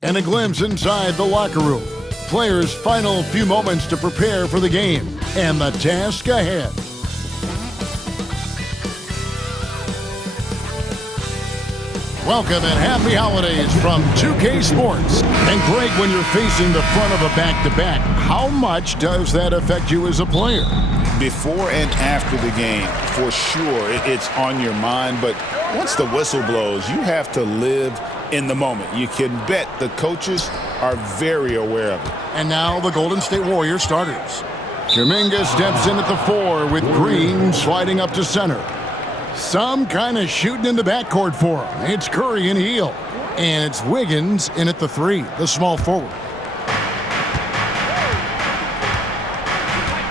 And a glimpse inside the locker room. Players' final few moments to prepare for the game and the task ahead. Welcome and happy holidays from 2K Sports. And Greg, when you're facing the front of a back-to-back, how much does that affect you as a player? Before and after the game, for sure, it's on your mind. But once the whistle blows, you have to live in the moment. You can bet the coaches are very aware of it. And now the Golden State Warriors starters. Kuminga steps in at the 4 with Green sliding up to center. Some kind of shooting in the backcourt for him. It's Curry in heel. And it's Wiggins in at the 3, the small forward.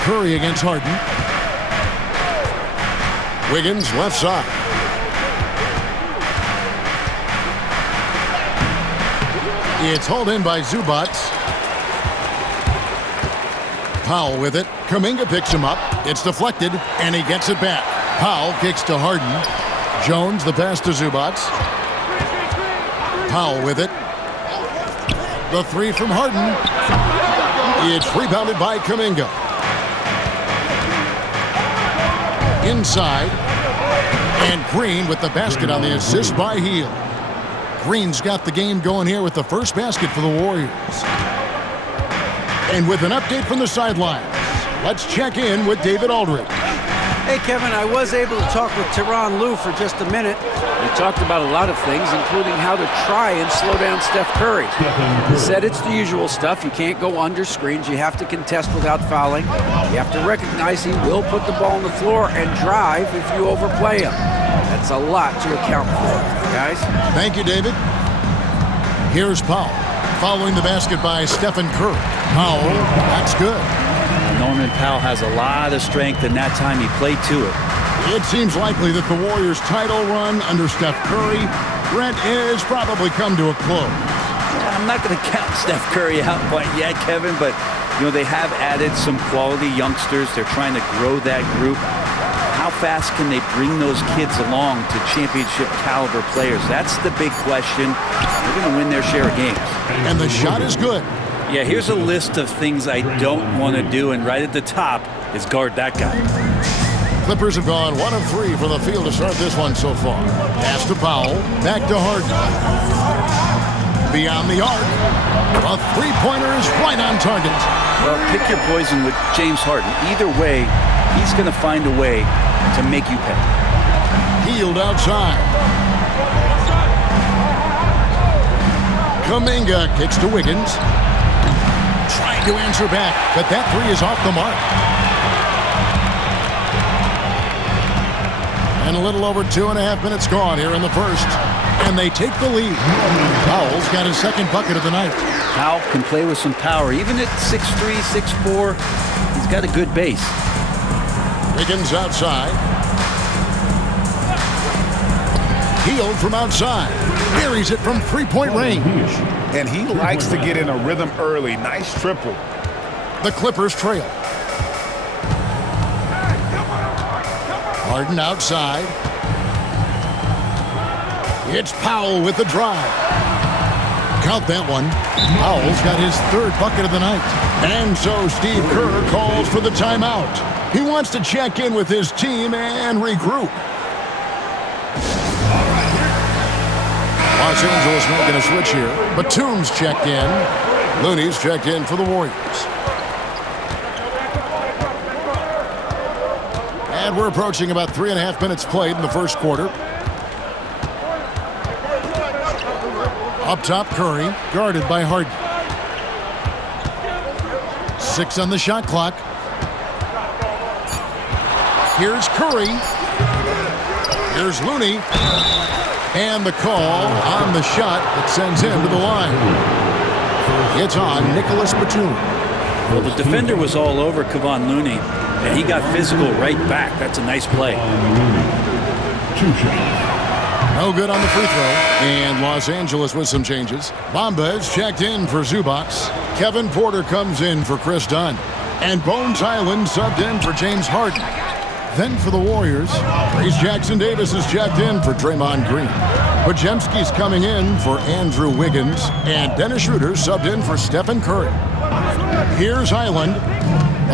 Curry against Harden. Wiggins left side. It's hauled in by Zubac. Powell with it. Kuminga picks him up. It's deflected, and he gets it back. Powell kicks to Harden. Jones the pass to Zubac. Powell with it. The 3 from Harden. It's rebounded by Kuminga. Inside. And Green with the basket on the assist by Hield. Green's got the game going here with the first basket for the Warriors. And with an update from the sidelines, let's check in with David Aldridge. Hey, Kevin, I was able to talk with Tyronn Lue for just a minute. We talked about a lot of things, including how to try and slow down Steph Curry. He said it's the usual stuff. You can't go under screens. You have to contest without fouling. You have to recognize he will put the ball on the floor and drive if you overplay him. That's a lot to account for, guys. Thank you, David. Here's Powell, following the basket by Stephen Curry. Powell, that's good. Norman Powell has a lot of strength, and that time he played to it. It seems likely that the Warriors' title run under Steph Curry, Brent, has probably come to a close. I'm not going to count Steph Curry out quite yet, Kevin, but they have added some quality youngsters. They're trying to grow that group. How fast can they bring those kids along to championship caliber players? That's the big question. They're going to win their share of games. And the shot is good. Yeah, here's a list of things I don't want to do, and right at the top is guard that guy. Clippers have gone 1 of 3 from the field to start this one so far. Pass to Powell, back to Harden. Beyond the arc, a three-pointer is right on target. Well, pick your poison with James Harden. Either way, he's going to find a way to make you pay. Hield outside. Kuminga kicks to Wiggins. Trying to answer back, but that 3 is off the mark. And a little over 2.5 minutes gone here in the first. And they take the lead. Powell's got his second bucket of the night. Powell can play with some power. Even at 6'3", 6'4", he's got a good base. Wiggins outside. Hield from outside. Buries it from three-point range. And he likes to get in a rhythm early. Nice triple. The Clippers trail. Harden outside. It's Powell with the drive. Count that one. Powell's got his 3rd bucket of the night. And so Steve Kerr calls for the timeout. He wants to check in with his team and regroup. Los Angeles making a switch here. Batum's checked in. Looney's checked in for the Warriors. And we're approaching about 3.5 minutes played in the first quarter. Up top, Curry, guarded by Harden. 6 on the shot clock. Here's Curry. Here's Looney. And the call on the shot that sends him to the line. It's on Nicholas Batum. Well, the defender was all over Kevon Looney, and he got physical right back. That's a nice play. No good on the free throw. And Los Angeles with some changes. Bombas checked in for Zubac. Kevin Porter comes in for Chris Dunn. And Bones Island subbed in for James Harden. Then for the Warriors, Trace Jackson Davis is checked in for Draymond Green. Podziemski's coming in for Andrew Wiggins, and Dennis Schroeder subbed in for Stephen Curry. Here's Highland.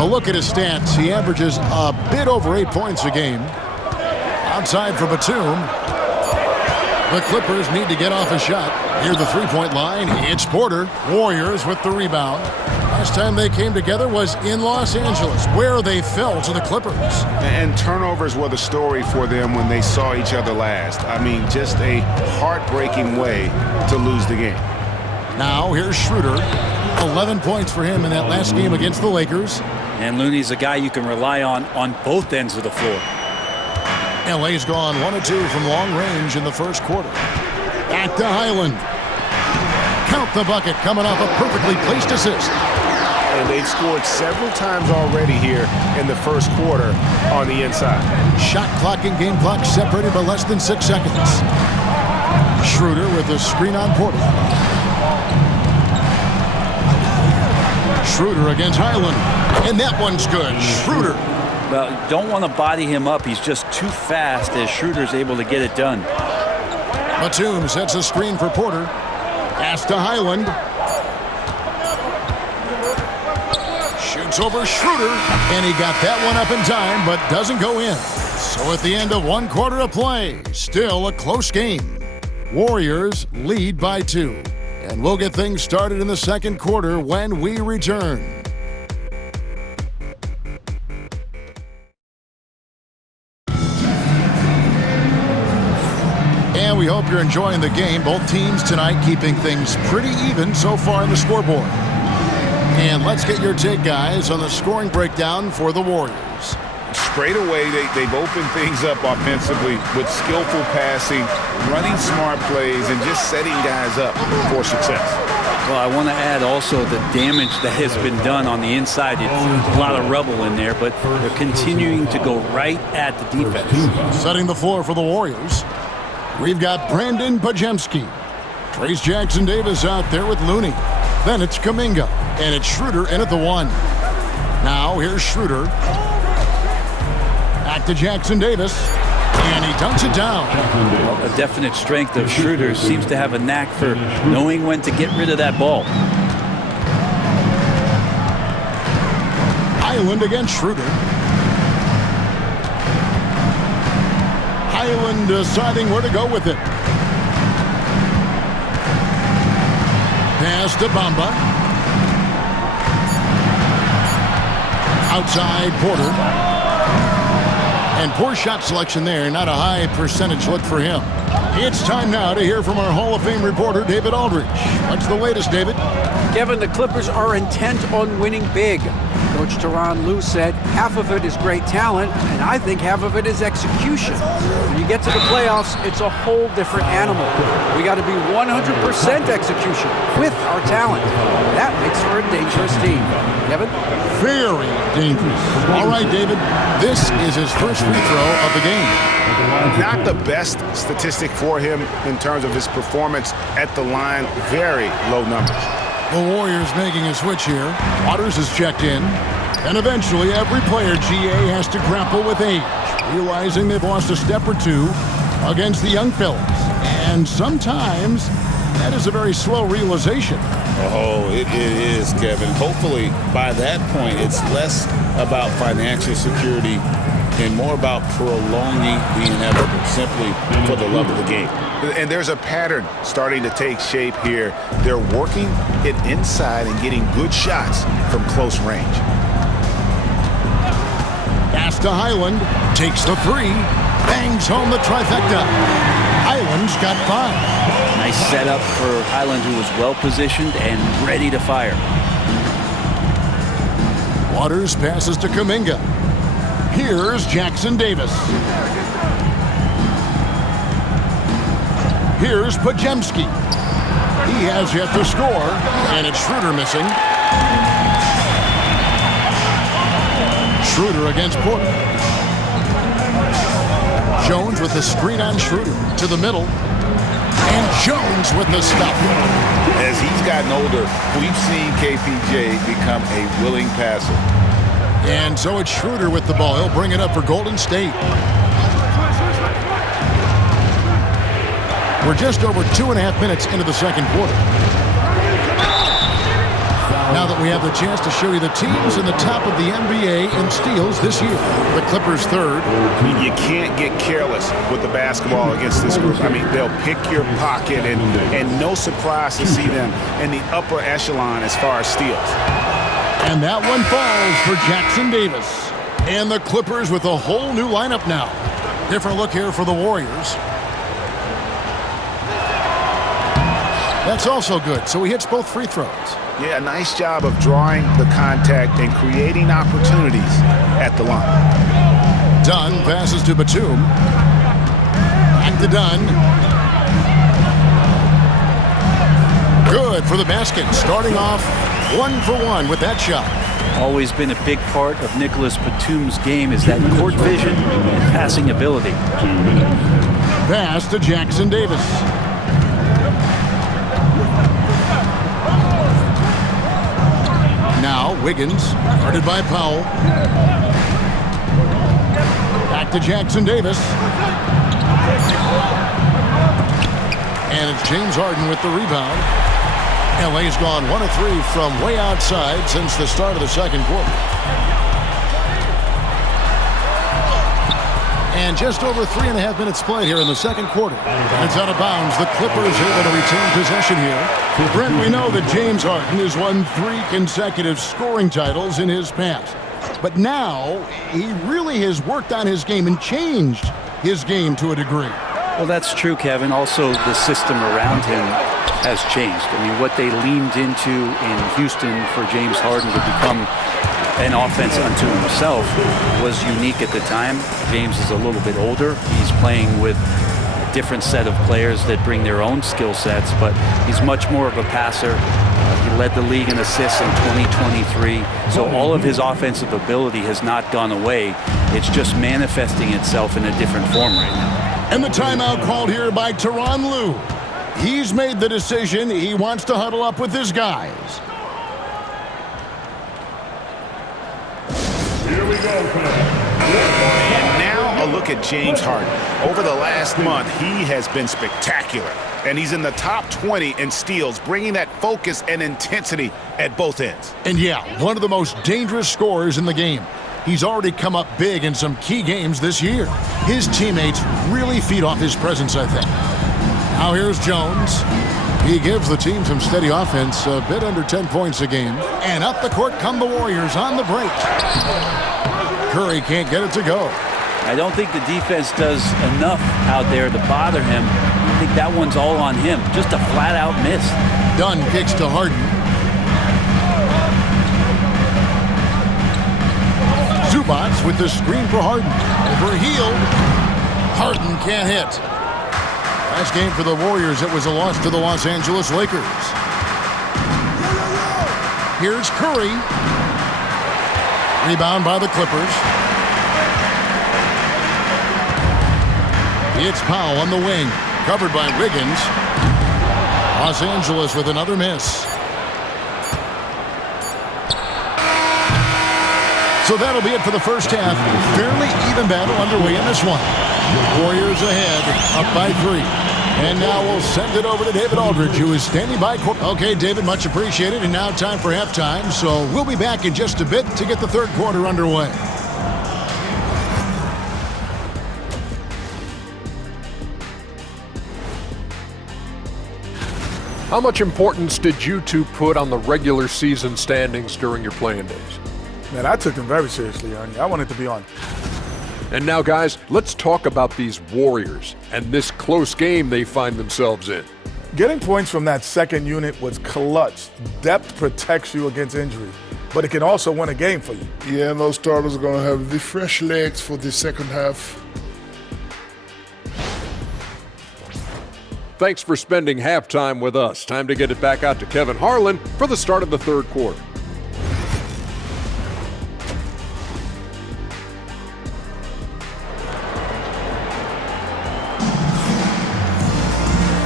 A look at his stats. He averages a bit over 8 points a game. Outside for Batum. The Clippers need to get off a shot. Near the three-point line, it's Porter. Warriors with the rebound. Last time they came together was in Los Angeles, where they fell to the Clippers. And turnovers were the story for them when they saw each other last. I mean, just a heartbreaking way to lose the game. Now here's Schroeder. 11 points for him in that last game against the Lakers. And Looney's a guy you can rely on both ends of the floor. LA's gone 1 of 2 from long range in the first quarter. Back to Highland. Count the bucket coming off a perfectly placed assist. And they've scored several times already here in the first quarter on the inside. Shot clock and game clock separated by less than 6 seconds. Schroeder with the screen on Porter. Schroeder against Highland. And that one's good. Schroeder. Well, don't want to body him up. He's just too fast as Schroeder's able to get it done. Batum sets a screen for Porter. Pass to Highland. Shoots over Schroeder. And he got that one up in time, but doesn't go in. So at the end of 1 quarter of play, still a close game. Warriors lead by 2. And we'll get things started in the second quarter when we return. And we hope you're enjoying the game. Both teams tonight keeping things pretty even so far in the scoreboard. And let's get your take, guys, on the scoring breakdown for the Warriors. Straight away, they've opened things up offensively with skillful passing, running smart plays, and just setting guys up for success. Well, I want to add also the damage that has been done on the inside. It's a lot of rubble in there, but they're continuing to go right at the defense. Setting the floor for the Warriors, we've got Brandon Podziemski. Trace Jackson-Davis out there with Looney. Then it's Kuminga, and it's Schroeder in at the 1. Now here's Schroeder. Back to Jackson-Davis, and he dunks it down. Well, a definite strength of Schroeder. Seems to have a knack for knowing when to get rid of that ball. Highland against Schroeder. Highland deciding where to go with it. Pass to Bamba. Outside Porter. And poor shot selection there. Not a high percentage look for him. It's time now to hear from our Hall of Fame reporter, David Aldridge. What's the latest, David? Kevin, the Clippers are intent on winning big. Coach Tyronn Lue said half of it is great talent, and I think half of it is execution. When you get to the playoffs, it's a whole different animal. We got to be 100% execution with our talent. That makes for a dangerous team. Kevin? Very dangerous. All right, David. This is his first free throw of the game. Not the best statistic for him in terms of his performance at the line. Very low numbers. The Warriors making a switch here. Waters is checked in. And eventually, every player, GA, has to grapple with age, realizing they've lost a step or two against the young fellas. And sometimes, that is a very slow realization. Oh, it is, Kevin. Hopefully, by that point, it's less about financial security and more about prolonging the inevitable, simply for the love of the game. And there's a pattern starting to take shape here. They're working it inside and getting good shots from close range. Pass to Highland, takes the 3, bangs home the trifecta. Highland's got 5. Nice setup for Highland, who was well positioned and ready to fire. Waters passes to Kuminga. Here's Jackson-Davis. Here's Podziemski. He has yet to score, and it's Schroeder missing. Schroeder against Porter. Jones with the screen on Schroeder to the middle. And Jones with the stop. As he's gotten older, we've seen KPJ become a willing passer. And so it's Schroeder with the ball. He'll bring it up for Golden State. We're just over 2.5 minutes into the second quarter. Now that we have the chance to show you the teams in the top of the NBA in steals this year. The Clippers third. You can't get careless with the basketball against this group. I mean, they'll pick your pocket, and no surprise to see them in the upper echelon as far as steals. And that one falls for Jackson Davis. And the Clippers with a whole new lineup now. Different look here for the Warriors. That's also good, so he hits both free throws. Yeah, nice job of drawing the contact and creating opportunities at the line. Dunn passes to Batum. Back to Dunn. Good for the basket. Starting off 1 for 1 with that shot. Always been a big part of Nicholas Batum's game is that court vision and passing ability. Pass to Jackson Davis. Now Wiggins, guarded by Powell. Back to Jackson Davis. And it's James Harden with the rebound. LA's gone 1 of 3 from way outside since the start of the second quarter. And just over 3.5 minutes played here in the second quarter. And it's out of bounds. The Clippers able to retain possession here. Brent, we know that James Harden has won 3 consecutive scoring titles in his past. But now, he really has worked on his game and changed his game to a degree. Well, that's true, Kevin. Also, the system around him has changed. I mean, what they leaned into in Houston for James Harden to become an offense unto himself was unique at the time. James is a little bit older. He's playing with a different set of players that bring their own skill sets, but he's much more of a passer. He led the league in assists in 2023. So all of his offensive ability has not gone away. It's just manifesting itself in a different form right now. And the timeout called here by Tyronn Lue. He's made the decision. He wants to huddle up with his guys. Here we go, And now a look at James Harden. Over the last month, he has been spectacular. And he's in the top 20 in steals, bringing that focus and intensity at both ends. And yeah, one of the most dangerous scorers in the game. He's already come up big in some key games this year. His teammates really feed off his presence, I think. Now here's Jones. He gives the team some steady offense, a bit under 10 points a game. And up the court come the Warriors on the break. Curry can't get it to go. I don't think the defense does enough out there to bother him. I think that one's all on him. Just a flat-out miss. Dunn kicks to Harden. Zubats with the screen for Harden. Overhealed. Harden can't hit. Last game for the Warriors, it was a loss to the Los Angeles Lakers. Here's Curry. Rebound by the Clippers. It's Powell on the wing. Covered by Wiggins. Los Angeles with another miss. So that'll be it for the first half. Fairly even battle underway in this one. Warriors ahead, up by 3. And now we'll send it over to David Aldridge, who is standing by. Okay, David, much appreciated. And now time for halftime. So we'll be back in just a bit to get the third quarter underway. How much importance did you two put on the regular season standings during your playing days? Man, I took them very seriously, Ernie. I wanted to be on. And now, guys, let's talk about these Warriors and this close game they find themselves in. Getting points from that second unit was clutch. Depth protects you against injury, but it can also win a game for you. Yeah, and those starters are going to have the fresh legs for the second half. Thanks for spending halftime with us. Time to get it back out to Kevin Harlan for the start of the third quarter.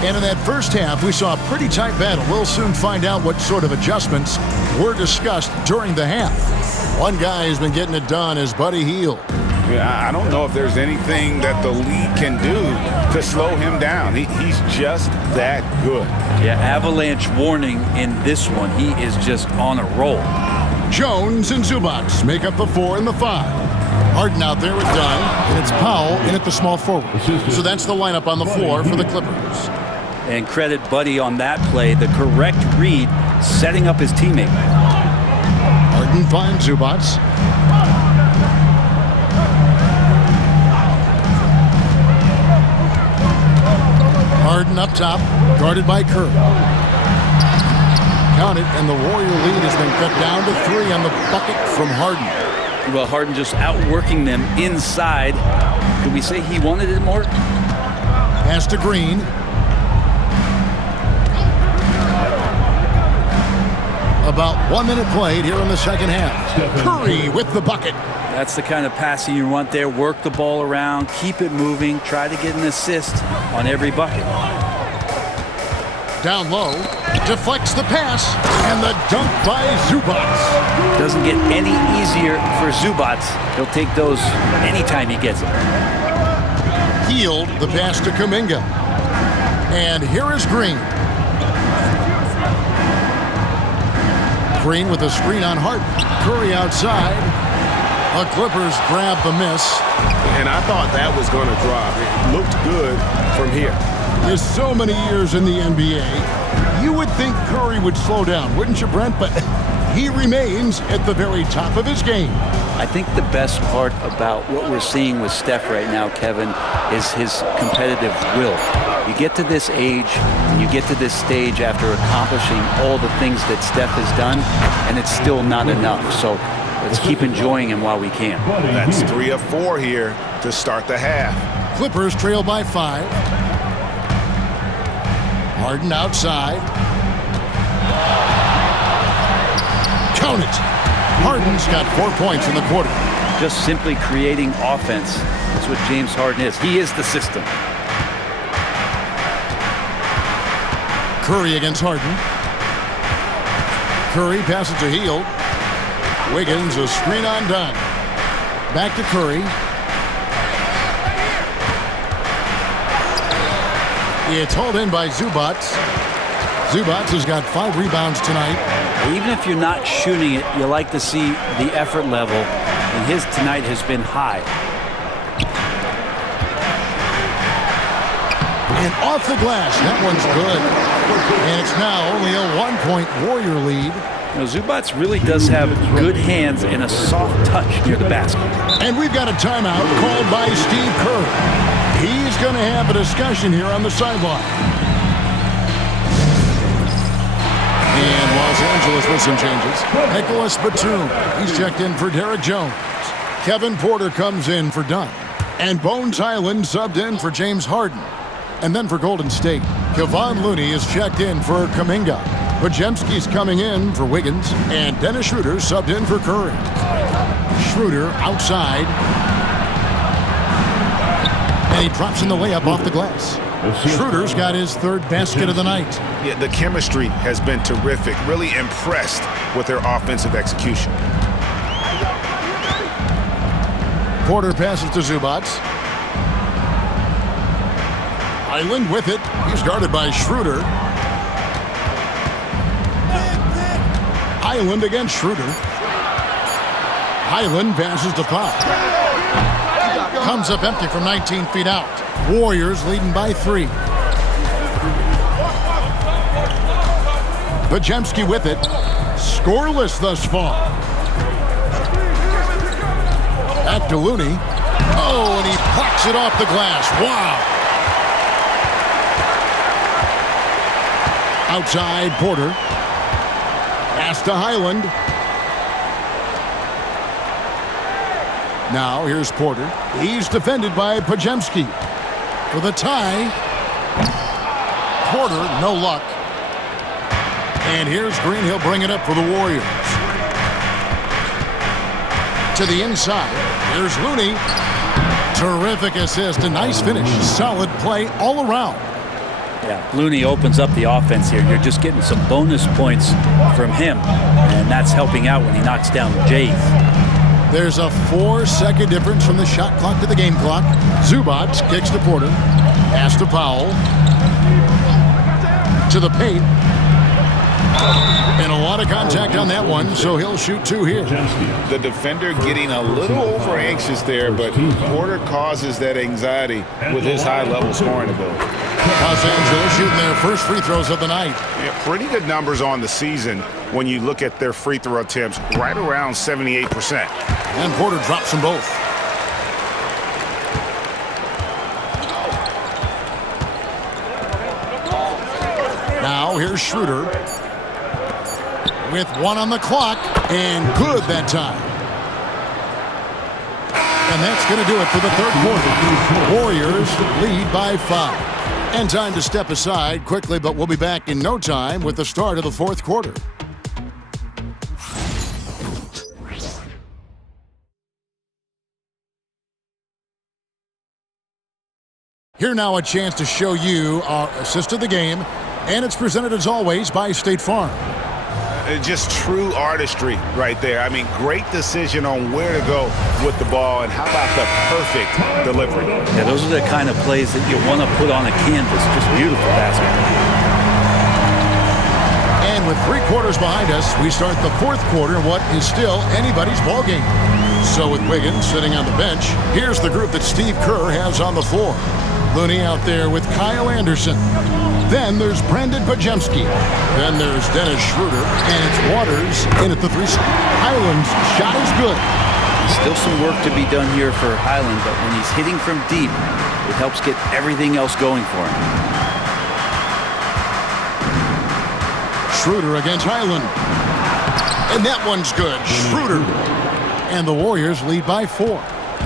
And in that first half, we saw a pretty tight battle. We'll soon find out what sort of adjustments were discussed during the half. One guy has been getting it done is Buddy Hield. Yeah, I don't know if there's anything that the league can do to slow him down. He's just that good. Yeah, avalanche warning in this one. He is just on a roll. Jones and Zubac make up the 4 and the 5. Harden out there with Dunn, and it's Powell in at the small forward. So that's the lineup on the floor for the Clippers. And credit Buddy on that play, the correct read, setting up his teammate. Harden finds Zubac. Harden up top, guarded by Curry. Count it, and the Warrior lead has been cut down to 3 on the bucket from Harden. Well, Harden just outworking them inside. Could we say he wanted it more? Pass to Green. About 1 minute played here in the second half. Curry with the bucket. That's the kind of passing you want there. Work the ball around, keep it moving, try to get an assist on every bucket. Down low, deflects the pass, and the dunk by Zubac. Doesn't get any easier for Zubac. He'll take those anytime he gets them. Healed the pass to Kuminga. And here is Green. Green with a screen on Harden. Curry outside. The Clippers grab the miss. And I thought that was going to drop. It looked good from here. There's so many years in the NBA. You would think Curry would slow down, wouldn't you, Brent? But he remains at the very top of his game. I think the best part about what we're seeing with Steph right now, Kevin, is his competitive will. You get to this age, and you get to this stage after accomplishing all the things that Steph has done, and it's still not enough. So let's keep enjoying him while we can. That's 3 of 4 here to start the half. Clippers trail by 5. Harden outside. Count it. Harden's got 4 points in the quarter. Just simply creating offense. That's what James Harden is. He is the system. Curry against Harden. Curry passes to Hield. Wiggins, a screen on Dunn. Back to Curry. It's hauled in by Zubac. Zubac has got 5 rebounds tonight. Even if you're not shooting it, you like to see the effort level, and his tonight has been high. And off the glass, that one's good. And it's now only a 1-point Warrior lead. You know, Zubac really does have good hands and a soft touch near the basket. And we've got a timeout called by Steve Kerr. He's going to have a discussion here on the sideline. And Los Angeles with some changes. Nicholas Batum, he's checked in for Derek Jones. Kevin Porter comes in for Dunn. And Bones Highland subbed in for James Harden. And then for Golden State, Kevon Looney is checked in for Kuminga. Podziemski's coming in for Wiggins. And Dennis Schroeder subbed in for Curry. Schroeder outside. And he drops in the layup off the glass. Schroeder's got his 3rd basket of the night. Yeah, the chemistry has been terrific. Really impressed with their offensive execution. Porter passes to Zubac. Highland with it. He's guarded by Schroeder. Highland against Schroeder. Highland passes to Pop. Comes up empty from 19 feet out. Warriors leading by 3. Podziemski with it. Scoreless thus far. Back to Looney. Oh, and he plucks it off the glass. Wow. Outside, Porter. Pass to Highland. Now, here's Porter. He's defended by Podziemski. For the tie. Porter, no luck. And here's Green. He'll bring it up for the Warriors. To the inside. Here's Looney. Terrific assist. A nice finish. Solid play all around. Yeah, Looney opens up the offense here. You're just getting some bonus points from him, and that's helping out when he knocks down Jays. There's a 4-second difference from the shot clock to the game clock. Zubac kicks to Porter. Pass to Powell. To the paint. And a lot of contact on that one, so he'll shoot 2 here. The defender getting a little over anxious there, but Porter causes that anxiety with his high-level scoring ability. Los Angeles shooting their first free throws of the night. Yeah, pretty good numbers on the season when you look at their free throw attempts, right around 78%. And Porter drops them both. Now here's Schroeder with 1 on the clock, and good that time. And that's going to do it for the third quarter. Warriors lead by 5. And time to step aside quickly, but we'll be back in no time with the start of the fourth quarter. Here now a chance to show you our assist of the game, and it's presented as always by State Farm. Just true artistry right there. I mean, great decision on where to go with the ball, and how about the perfect delivery? Yeah, those are the kind of plays that you want to put on a canvas. Just beautiful basketball. And with 3 quarters behind us, we start the fourth quarter in what is still anybody's ball game. So with Wiggins sitting on the bench, here's the group that Steve Kerr has on the floor. Looney out there with Kyle Anderson. Then there's Brandon Pajemski. Then there's Dennis Schroeder. And it's Waters in at the 3. Highland's shot is good. Still some work to be done here for Highland, but when he's hitting from deep, it helps get everything else going for him. Schroeder against Highland. And that one's good. Schroeder. And the Warriors lead by 4.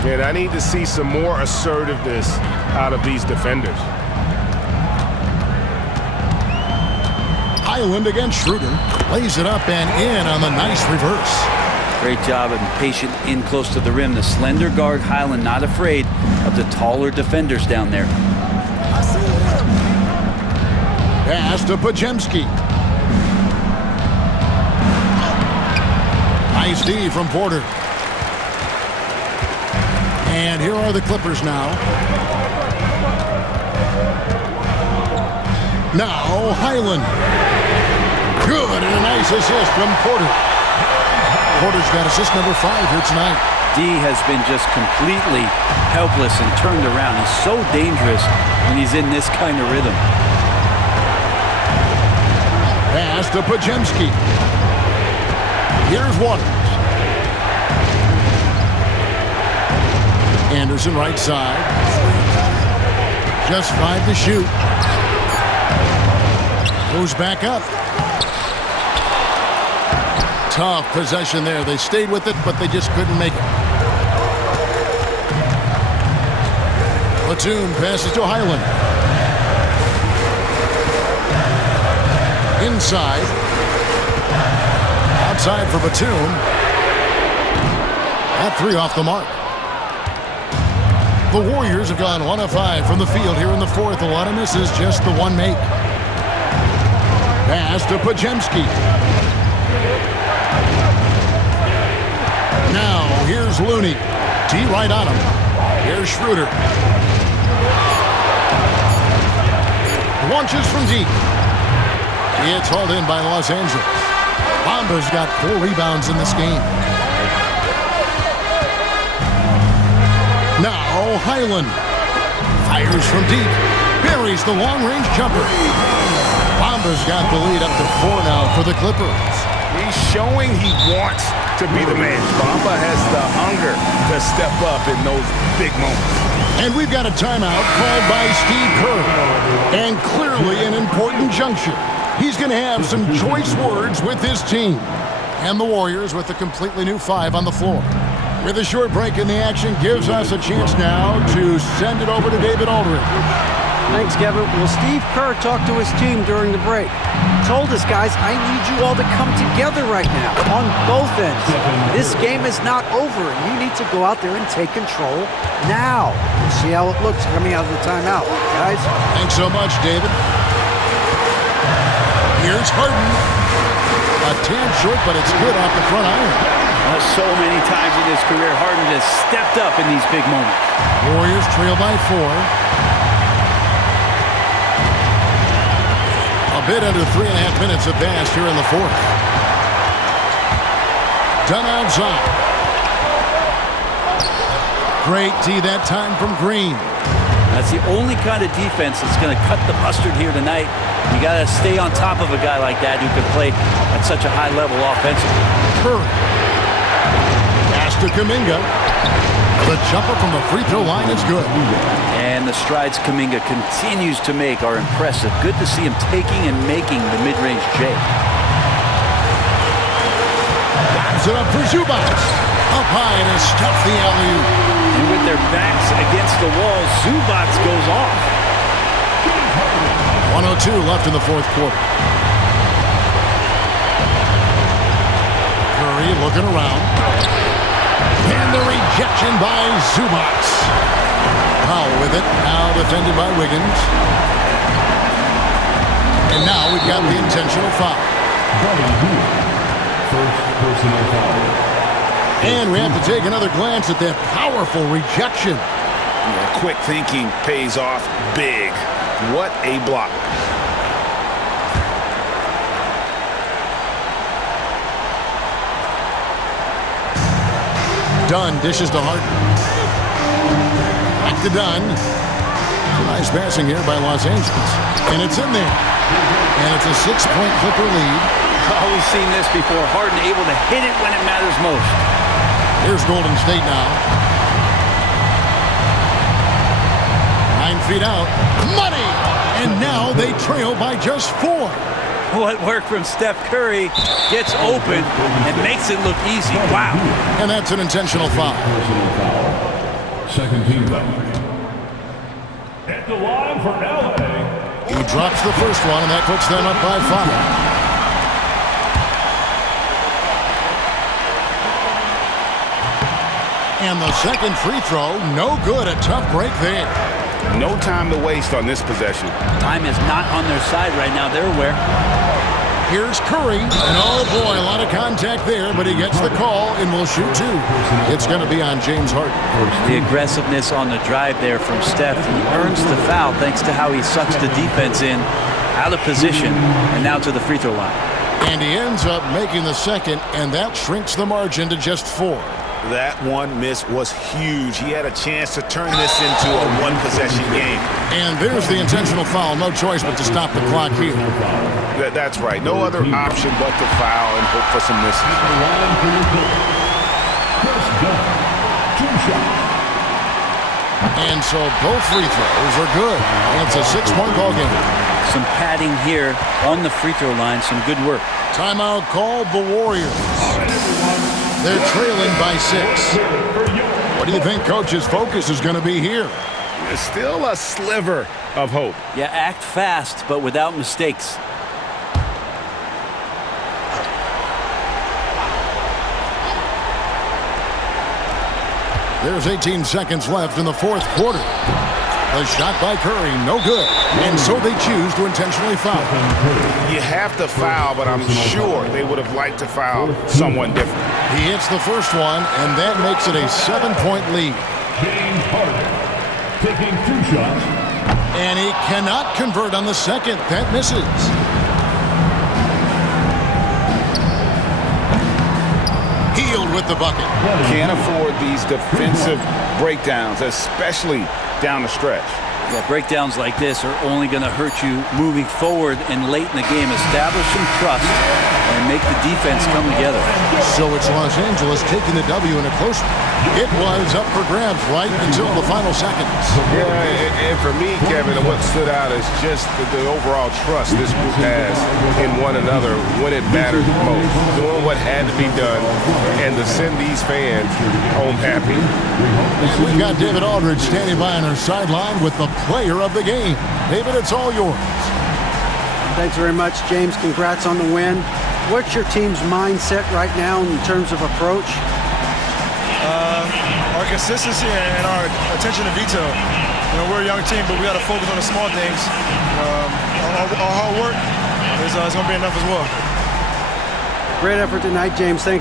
And I need to see some more assertiveness out of these defenders. Highland against Schroeder. Lays it up and in on the nice reverse. Great job of being patient in close to the rim. The slender guard Highland not afraid of the taller defenders down there. Pass to Pajemski. Nice D from Porter. And here are the Clippers now. Now Highland. Good, and a nice assist from Porter. Porter's got assist number 5 here tonight. D has been just completely helpless and turned around. He's so dangerous when he's in this kind of rhythm. Pass to Pajemski. Here's Waters. Anderson right side. Just 5 to shoot. Goes back up. Tough possession there. They stayed with it, but they just couldn't make it. Batum passes to Highland. Inside. Outside for Batum. That 3 off the mark. The Warriors have gone 1 of 5 from the field here in the fourth. A lot of misses, just the 1 make. Pass to Pajemski. Now, here's Looney. D right on him. Here's Schroeder. Launches from deep. It's hauled in by Los Angeles. Bamba's got 4 rebounds in this game. Now Highland fires from deep. Buries the long-range jumper. Bamba's got the lead up to 4 now for the Clippers. He's showing he wants to be the man. Bamba has the hunger to step up in those big moments. And we've got a timeout called by Steve Kerr. And clearly an important juncture. He's going to have some choice words with his team. And the Warriors with a completely new 5 on the floor. With a short break in the action gives us a chance now to send it over to David Aldridge. Thanks, Kevin. Well, Steve Kerr talked to his team during the break. Told us, guys, I need you all to come together right now on both ends. This game is not over. You need to go out there and take control now. See how it looks coming out of the timeout, guys. Thanks so much, David. Here's Harden. A tad short, but it's good off the front iron. So many times in his career, Harden just stepped up in these big moments. Warriors trail by 4. A bit under 3.5 minutes have passed here in the 4th. Done outside. Great D that time from Green. That's the only kind of defense that's going to cut the mustard here tonight. You got to stay on top of a guy like that who can play at such a high level offensively. Curry. Pass to Kuminga. The jumper from the free throw line is good. And the strides Kuminga continues to make are impressive. Good to see him taking and making the mid-range J. Bobs it up for Zubac. Up high to stuff the alley-oop. And with their backs against the wall, Zubac goes off. 1:02 left in the 4th quarter. Curry looking around. And the rejection by Zubac. Powell with it. Now defended by Wiggins. And now we've got the intentional foul. First personal foul. And we have to take another glance at that powerful rejection. Yeah, quick thinking pays off big. What a block. Dunn dishes to Harden. Back to Dunn. Nice passing here by Los Angeles. And it's in there. And it's a 6-point Clipper lead. Oh, we've seen this before. Harden able to hit it when it matters most. Here's Golden State now. 9 feet out. Money! And now they trail by just 4. What work from Steph Curry gets open and makes it look easy. Wow. And that's an intentional foul. Second team foul. At the line for LA. He drops the first one, and that puts them up by 5. And the second free throw, no good. A tough break there. No time to waste on this possession. Time is not on their side right now. They're aware. Here's Curry. And oh boy, a lot of contact there, but he gets the call and will shoot 2. It's going to be on James Harden. The aggressiveness on the drive there from Steph. He earns the foul thanks to how he sucks the defense in, out of position, and now to the free throw line. And he ends up making the second, and that shrinks the margin to just 4. That one miss was huge. He had a chance to turn this into a one-possession game. And there's the intentional foul. No choice but to stop the clock here. That's right. No other option but to foul and hope for some misses. And so both free throws are good. And it's a 6-point ball game. Some padding here on the free throw line. Some good work. Timeout called the Warriors. They're trailing by 6. What do you think Coach's focus is going to be here? There's still a sliver of hope. Yeah, act fast, but without mistakes. There's 18 seconds left in the 4th quarter. The shot by Curry, no good. And so they choose to intentionally foul. You have to foul, but I'm sure they would have liked to foul someone different. He hits the first one, and that makes it a 7-point lead. James Harden taking 2 shots. And he cannot convert on the second. That misses. Healed with the bucket. Can't afford these defensive breakdowns, especially down the stretch. Yeah, breakdowns like this are only going to hurt you moving forward and late in the game. Establish some trust and make the defense come together. So it's Los Angeles taking the W in a close one. It was up for grabs right until the final seconds. Yeah, and for me, Kevin, what stood out is just the overall trust this group has in one another when it mattered most. Doing what had to be done and to send these fans home happy. We've got David Aldridge standing by on our sideline with the player of the game. David, it's all yours. Thanks very much, James. Congrats on the win. What's your team's mindset right now in terms of approach? Our consistency and our attention to detail. You know, we're a young team, but we got to focus on the small things. Our hard work is going to be enough as well. Great effort tonight, James. Thanks.